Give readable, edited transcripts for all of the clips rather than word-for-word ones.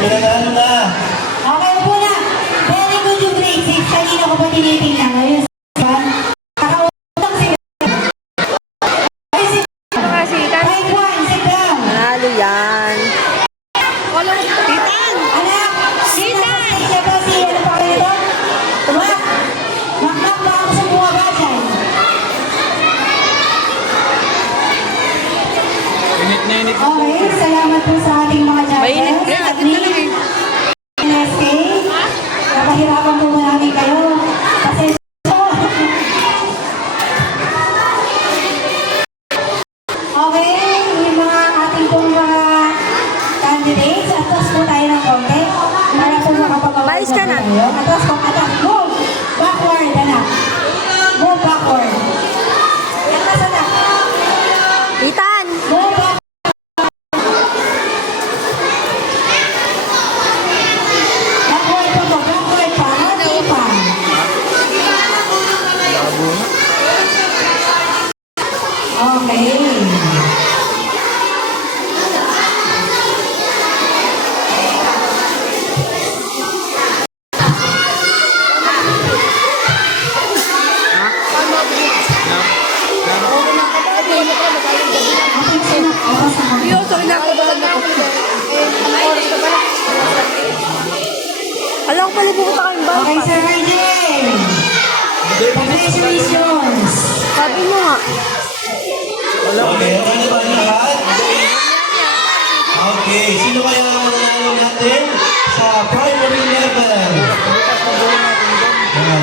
Pinagano na. Okay po na. Very good yung grade 6. Kanina ko pa tinitingnan. Ayun. Nakautang sila. Grade 1, sit down. Nanalo yan. Titan! Anak! Titan! Siya ba si ano pa kayo ito? Tumak! Makmak ba ako sa buwaga dyan? Init na init. Okay, salamat po sa ating mga judges. Mainit ka, atin talaga eh. NSK, napahirapan po namin kayo. Kasi okay, yung mga ating pong mga candidates, atas po tayo ng konti para po makapagawa. Bayos ka na. Atas po, atas. Move! Backward, anak. Move backward. Atas, anak. Ethan! Move backward. Backward po po, backward pa. Hindi pa. Okay. Alam ko pala pupunta kayong bangka. Okay, Sir Virgin. Congratulations. Sabi mo nga. Okay, okay na ba ang lahat? Okay, sino kaya ang mananalo natin sa primary level?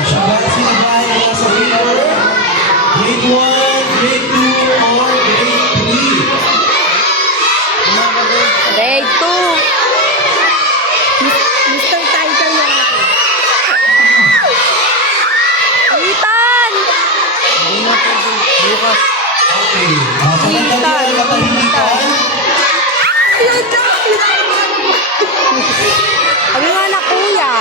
Siya ba sino ba ay nasa paper? Grade 1, grade 2, or grade 3? Grade 2. Mr. Title yung akin. Ethan! Okay. Magandang gabi mga katahimikan. Sabi nga na kuya.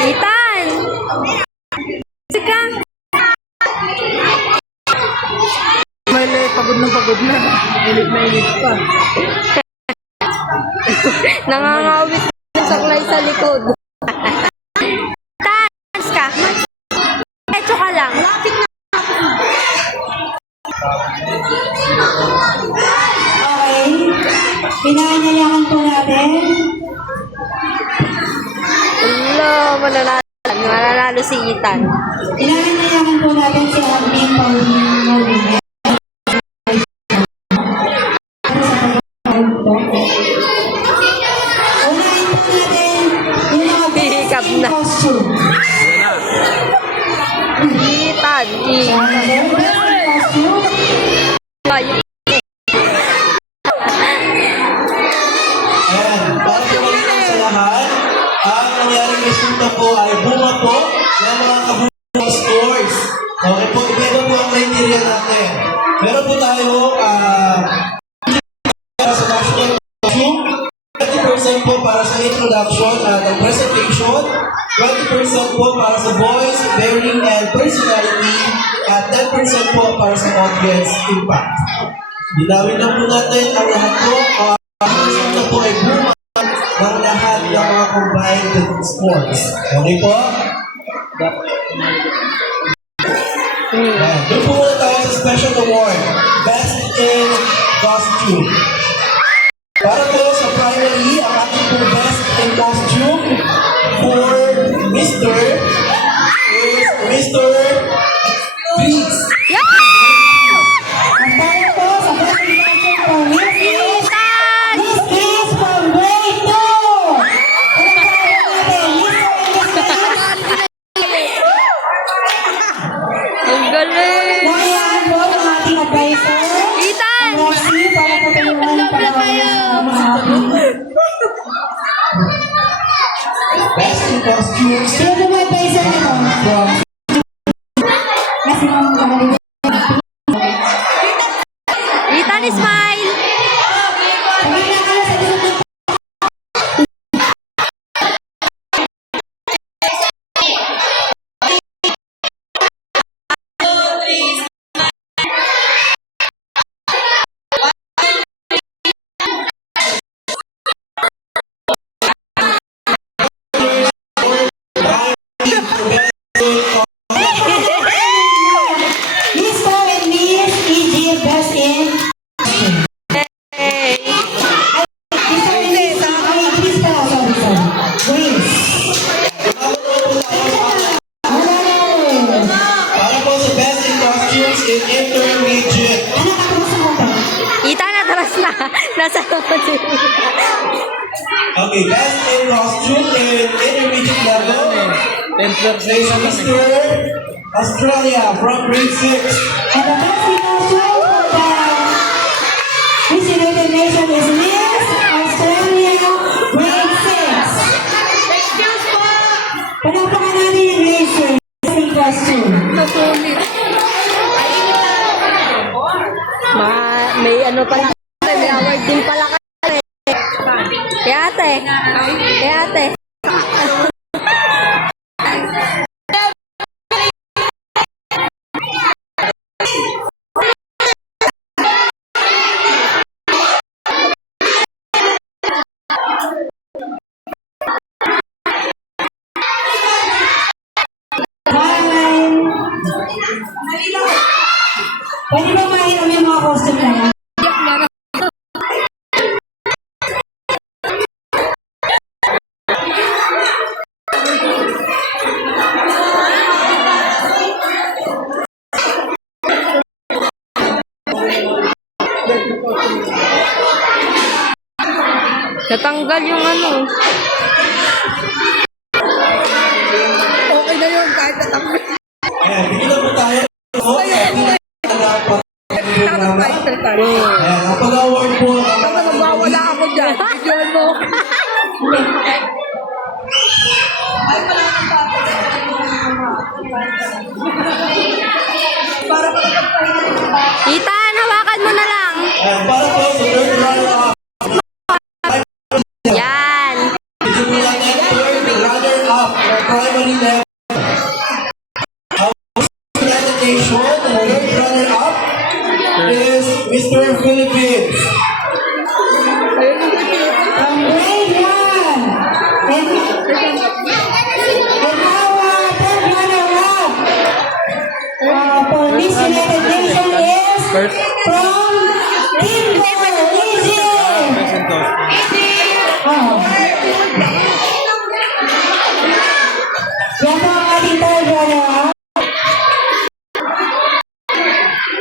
Ethan! Sige. Mali, pagod na. Ilit na ilit pa. Nangangawit ng saklay sa likod. Tans ka. Echo ka lang. Okay. Pinanyayakan po natin. Hello, mananalo si Ethan. Pinanyayakan po natin si Admin Pauline Molina. Unahin po natin yung mga Hihikap basic na. costume. Ethan. Basic costume. Ethan. Ayan, para po malinaw sa lahat, ang nangyaring resulta po ay bunga po ng mga kabuang scores. Okay po, iba po ang criteria natin. Meron po tayo sa national costume, 20% po para sa introduction at presentation, 20% po para sa voice, bearing, and personality, at 10% po para sa audience impact. Dinawin lang po natin ang lahat po. Ang resulta po ay bunga ng lahat ng mga combined scores. Okay po? Doon po muna tayo sa special award, Best in Costume. Para po sa primary, ang ating po Best in Costume for Mr. is Mr. Chris. At tayo po sa basic costume for Miss Chris. Miss Chris from grade 2. Ang galing. Nangyayahan po ang ating advisor. Ethan! Roxy, para patulungan para sa mga Best in Costume Sino po ba advisor nito? from Kasi nung kamali Ethan, smile! Okay, best in costume in intermediate level 10% is Mr. Australia from grade 6. And the best in costume for the Miss United Nation is Miss Australia Grade 6. Palakpakan natin yung grade 6. Best in costume. May ano pala, may award din pala kayo eh. Kaya ate. Kaya ate. Pwede ba mainom yung mga costume na yan? Natanggal yung ano. Okay na yun, kahit natanggal. Ayan, bigyan po tayo. Ayan, ang pag-award po. Baka mawawala ako dyan. Videoan mo. Tita, hawakan mo na lang. Ayan, para po sa third runner-up. Yan. Ito po natin third runner-up for primary level. Our United Nation, the third runner-up is Mr. Philippines. From grade 1. And our third runner-up for Miss United Nation is from Timber. Easy! Oh. Yan po ang ating third runner-up.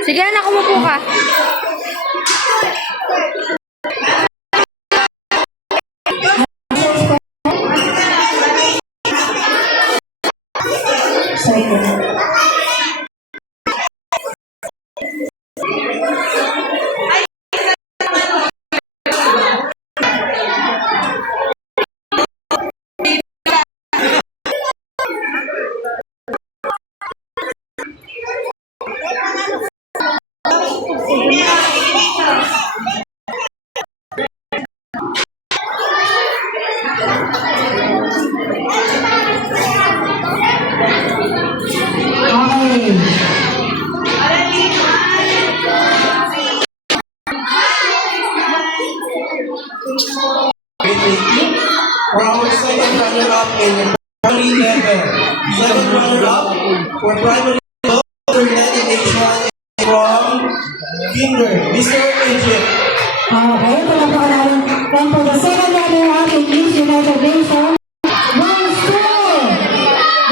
Sige anak, umupo ka. Second. Okay. For our second runner-up in primary level. Second runner-up for primary level for United Nation from Kinder, Mr. Egypt. Okay, palakpakan natin. Then for the second runner-up in Miss United Nation, goes to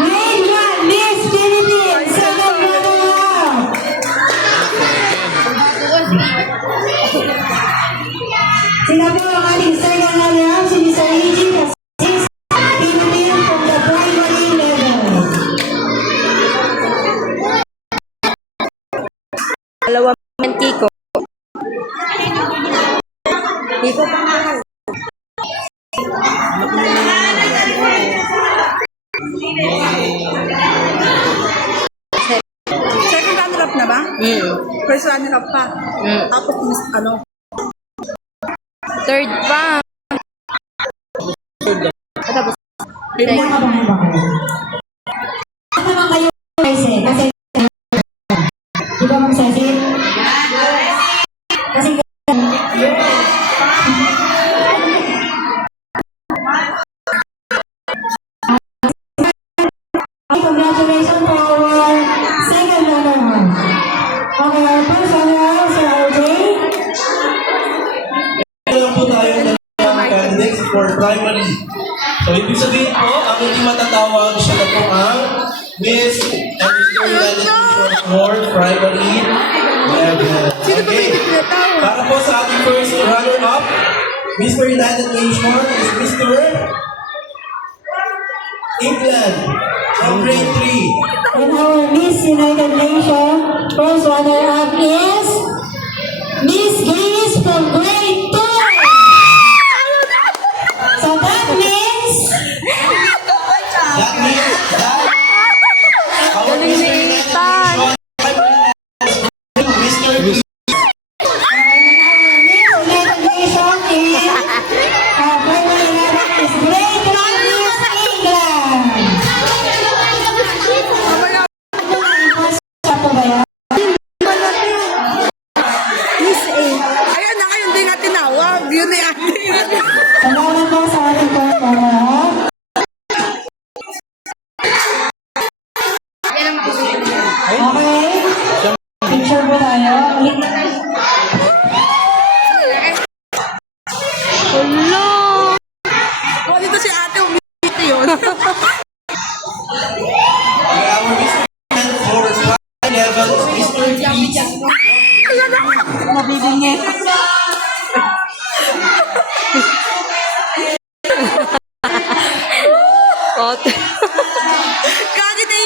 grade 1, Miss Philippines, second runner-up. Sila po ang ating second runner-up, si Mr. Egypt, Philippines from the primary level. Dalawa man Kiko. Kiko pa nga. Second runner-up na ba? First runner-up pa. Tapos, ano? Third pa. Kinakabahan ba kayo? Ano naman kayo, Sese? Kasi, di ba mong Sese? Kasi, congratulations for our second runner-up. Okay, our first runner-up, Sir RJ. Ito lang po tayo ng candidates for primary. So, ibig sabihin po, ang hindi matatawag siya na po ang Miss and Mr. United Nation for primary level. Okay. Para po sa ating first runner-up, Mr. United Nations is Mr. England from grade 3. And our Miss United Nations first runner-up is Miss Grace from grade 2. So that means That means that our Galing Mr. ni United Ethan. Nations, Mr. Miss United Nations is grade 1 Miss England. Siya po ba yan? Miss A. Ayan na kayo, hindi nga tinawag. Yun ni ate. Salamat po sa ating performer. Okay. Picture po tayo. Hello. O, dito si ate, umiti yun. Our Mr. England for flight level is Mr. Keith. Mabibingit. Kote. Kagi na